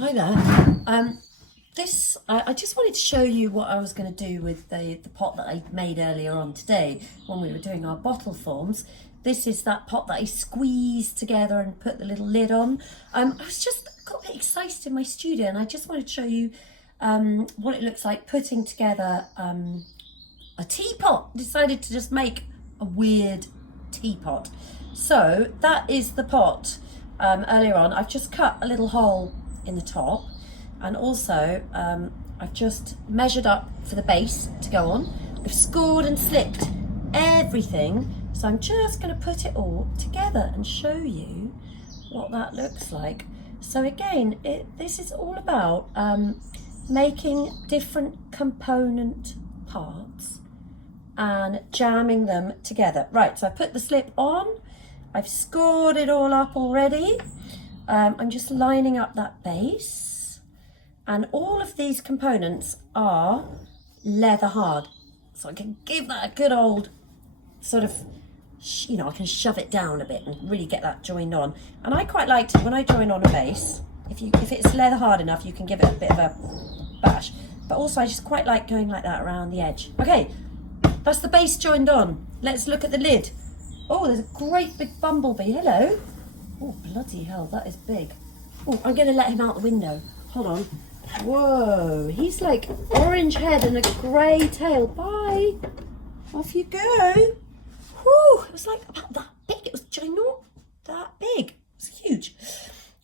Hi there. I just wanted to show you what I was going to do with the pot that I made earlier on today when we were doing our bottle forms. This is that pot that I squeezed together and put the little lid on. I was just got a bit excited in my studio and I just wanted to show you what it looks like putting together a teapot. Decided to just make a weird teapot. So that is the pot. Earlier on I've just cut a little hole in the top, and also I've just measured up for the base to go on. I've scored and slipped everything, so I'm just going to put it all together and show you what that looks like. So again, this is all about making different component parts and jamming them together. Right, so I put the slip on, I've scored it all up already. I'm just lining up that base, and all of these components are leather hard, so I can give that a good old sort of, I can shove it down a bit and really get that joined on. And I quite like to, when I join on a base, if it's leather hard enough, you can give it a bit of a bash, but also I just quite like going like that around the edge. Okay, that's the base joined on. Let's look at the lid. Oh, there's a great big bumblebee. Hello. Oh, bloody hell, that is big. Oh, I'm going to let him out the window. Hold on. Whoa, he's like orange head and a grey tail. Bye. Off you go. Whew, it was like about that big. It was ginormous, that big. It was huge.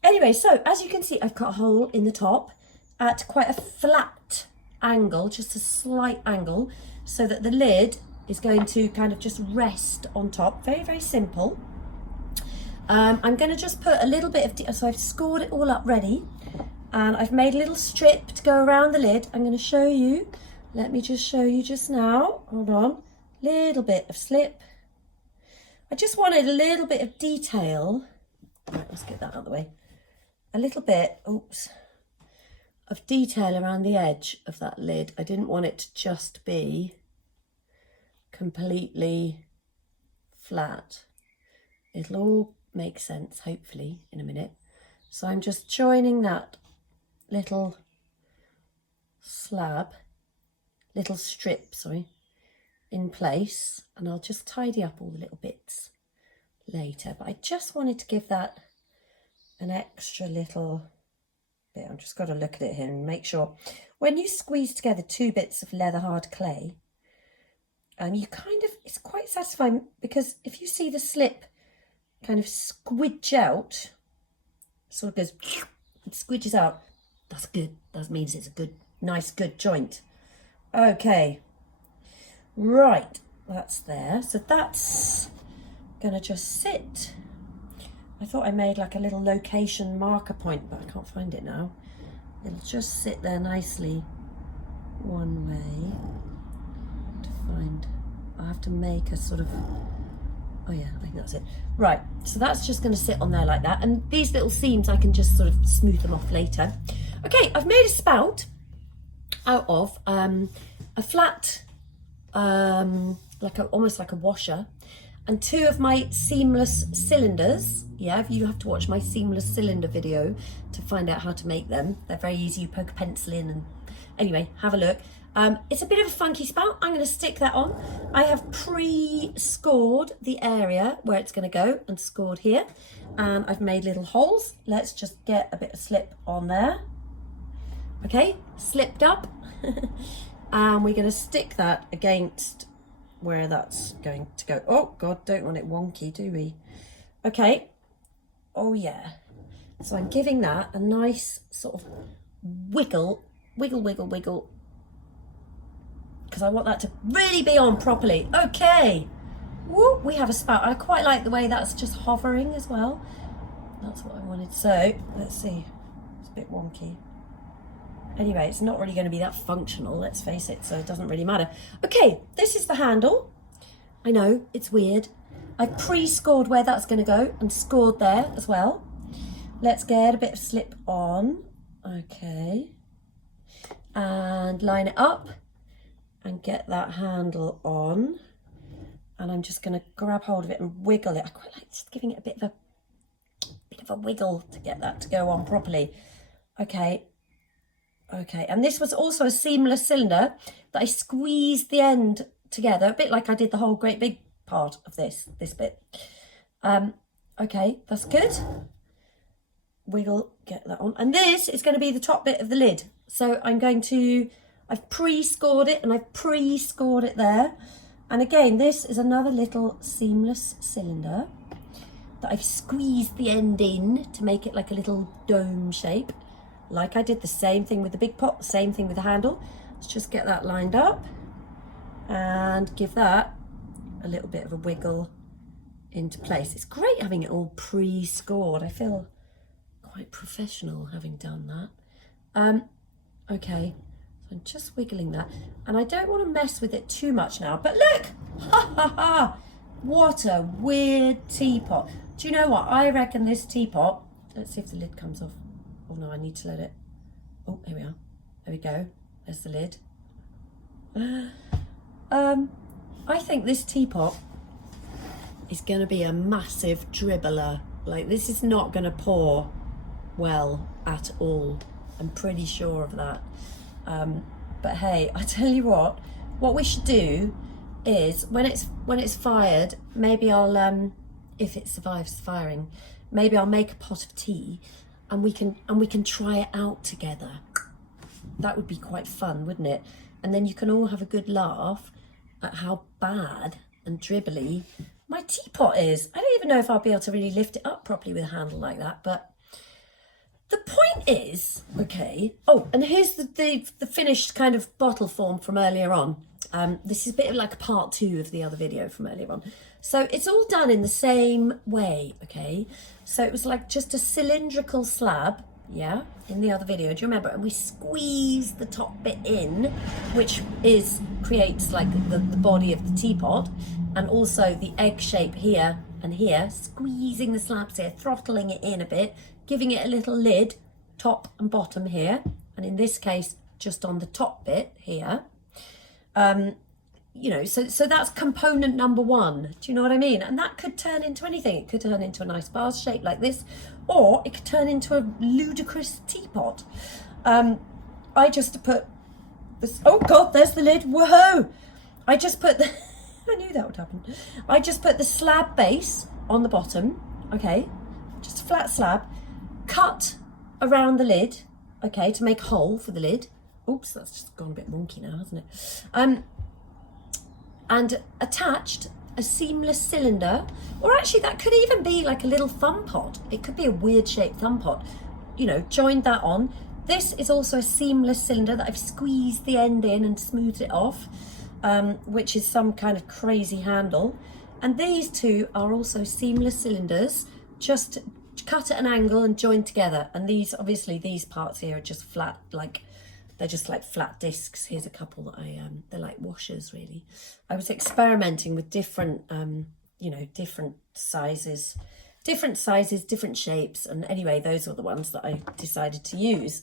Anyway, so as you can see, I've cut a hole in the top at quite a flat angle, just a slight angle, so that the lid is going to kind of just rest on top. Very, very simple. I'm going to just put a little bit of, so I've scored it all up ready, and I've made a little strip to go around the lid. I'm going to show you, let me just show you just now, hold on, little bit of slip. I just wanted a little bit of detail, right, let's get that out of the way, a little bit, oops, of detail around the edge of that lid. I didn't want it to just be completely flat. It'll all make sense, hopefully, in a minute. So I'm just joining that little strip, in place, and I'll just tidy up all the little bits later. But I just wanted to give that an extra little bit. I've just got to look at it here and make sure. When you squeeze together two bits of leather hard clay, you kind of, it's quite satisfying, because if you see the slip kind of squidge out, sort of goes, it squidges out, that's good. That means it's a good, nice, good joint. Okay, right, that's there. So that's gonna just sit. I thought I made like a little location marker point, but I can't find it now. It'll just sit there nicely one way. To find, I have to make a sort of, oh yeah, I think that's it. Right, so that's just going to sit on there like that. And these little seams, I can just sort of smooth them off later. Okay, I've made a spout out of a flat, almost like a washer, and two of my seamless cylinders. Yeah, you have to watch my seamless cylinder video to find out how to make them. They're very easy. You poke a pencil in, and anyway, have a look. It's a bit of a funky spout. I'm going to stick that on. I have pre-scored the area where it's going to go and scored here. And I've made little holes. Let's just get a bit of slip on there. Okay, slipped up. And we're going to stick that against where that's going to go. Oh, God, don't want it wonky, do we? Okay. Oh, yeah. So I'm giving that a nice sort of wiggle, because I want that to really be on properly. Okay, woo, we have a spout. I quite like the way that's just hovering as well. That's what I wanted. So let's see, it's a bit wonky. Anyway, it's not really going to be that functional, let's face it, so it doesn't really matter. Okay, this is the handle. I know, it's weird. I pre-scored where that's going to go and scored there as well. Let's get a bit of slip on. Okay, and line it up and get that handle on, and I'm just going to grab hold of it and wiggle it. I quite like just giving it a bit of a wiggle to get that to go on properly. Okay. Okay, and this was also a seamless cylinder that I squeezed the end together, a bit like I did the whole great big part of this bit. Okay, that's good. Wiggle, get that on. And this is going to be the top bit of the lid. So I've pre-scored it and I've pre-scored it there. And again, this is another little seamless cylinder that I've squeezed the end in to make it like a little dome shape. Like I did the same thing with the big pot, same thing with the handle. Let's just get that lined up and give that a little bit of a wiggle into place. It's great having it all pre-scored. I feel quite professional having done that. Okay, so I'm just wiggling that. And I don't want to mess with it too much now, but look, ha ha ha, what a weird teapot. Do you know what? I reckon this teapot, let's see if the lid comes off. Oh no, I need to let it. Oh, here we are. There we go. There's the lid. I think this teapot is going to be a massive dribbler. Like, this is not going to pour well at all. I'm pretty sure of that. But hey, I tell you what we should do is when it's fired, maybe I'll if it survives firing, maybe I'll make a pot of tea. And we can try it out together. That would be quite fun, wouldn't it? And then you can all have a good laugh at how bad and dribbly my teapot is. I don't even know if I'll be able to really lift it up properly with a handle like that, but the point is, okay. Oh, and here's the finished kind of bottle form from earlier on. This is a bit of like a part 2 of the other video from earlier on. So it's all done in the same way, okay? So it was like just a cylindrical slab, yeah, in the other video. Do you remember? And we squeezed the top bit in, which creates like the body of the teapot, and also the egg shape here and here, squeezing the slabs here, throttling it in a bit, giving it a little lid, top and bottom here, and in this case, just on the top bit here. You know, so that's component number 1. Do you know what I mean? And that could turn into anything. It could turn into a nice vase shape like this, or it could turn into a ludicrous teapot. I just put this. Oh God, there's the lid. Whoa! I just put the. I knew that would happen. I just put the slab base on the bottom. Okay, just a flat slab. Cut around the lid. Okay, to make a hole for the lid. Oops, that's just gone a bit wonky now, hasn't it? And attached a seamless cylinder, or actually that could even be like a little thumb pot. It could be a weird shaped thumb pot. You know, joined that on. This is also a seamless cylinder that I've squeezed the end in and smoothed it off, which is some kind of crazy handle. And these two are also seamless cylinders, just cut at an angle and joined together. And these, obviously, these parts here are just flat, like they're just like flat discs. Here's a couple that they're like washers really. I was experimenting with different, you know, different sizes, different shapes. And anyway, those are the ones that I decided to use.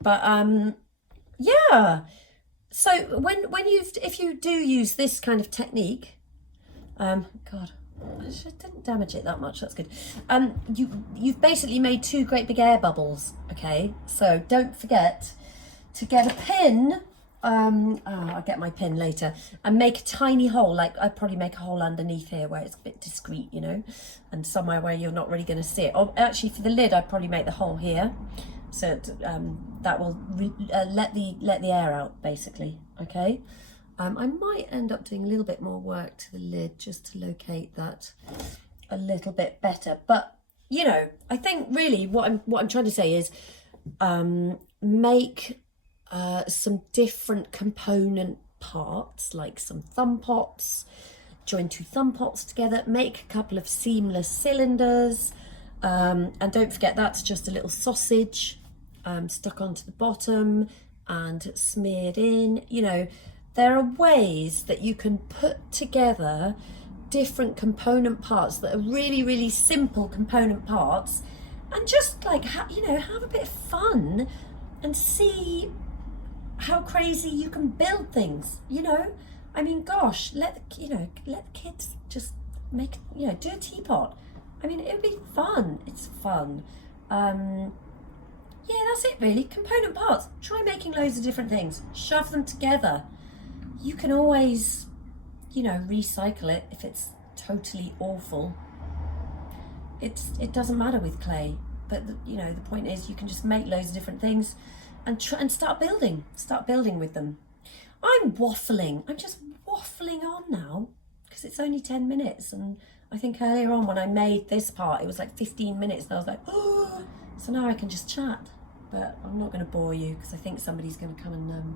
But yeah. So if you do use this kind of technique, God, I didn't damage it that much. That's good. You've basically made 2 great big air bubbles. Okay, so don't forget to get a pin. I'll get my pin later and make a tiny hole. Like I'd probably make a hole underneath here where it's a bit discreet, you know, and somewhere where you're not really going to see it. Or actually, for the lid, I'd probably make the hole here, so that will let the air out basically. Okay. I might end up doing a little bit more work to the lid just to locate that a little bit better. But you know, I think really what I'm trying to say is make some different component parts, like some thumb pots, join 2 thumb pots together, make a couple of seamless cylinders, and don't forget that's just a little sausage stuck onto the bottom and smeared in. You know, there are ways that you can put together different component parts that are really, really simple component parts, and just like you know, have a bit of fun and see how crazy you can build things. You know, I mean, gosh, let the kids just make, you know, do a teapot. I mean, it would be fun. It's fun. yeah, that's it really. Component parts. Try making loads of different things. Shove them together. You can always, you know, recycle it if it's totally awful. It doesn't matter with clay, but you know, the point is you can just make loads of different things and start building with them. I'm waffling. I'm just waffling on now because it's only 10 minutes, and I think earlier on when I made this part it was like 15 minutes and I was like, oh, so now I can just chat. But I'm not going to bore you because I think somebody's going to come and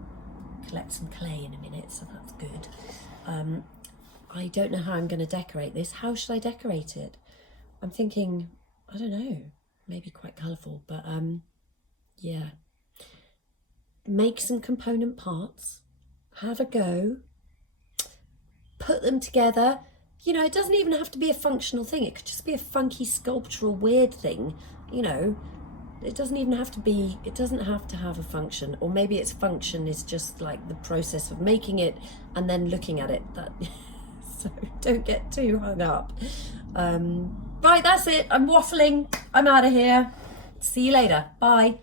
collect some clay in a minute, so that's good. I don't know how I'm going to decorate this. How should I decorate it? I'm thinking, I don't know, maybe quite colourful, but yeah. Make some component parts, have a go, put them together. You know, it doesn't even have to be a functional thing. It could just be a funky sculptural weird thing, you know. It doesn't have to have a function, or maybe its function is just like the process of making it and then looking at it. So don't get too hung up. Right, that's it. I'm waffling. I'm out of here. See you later. Bye.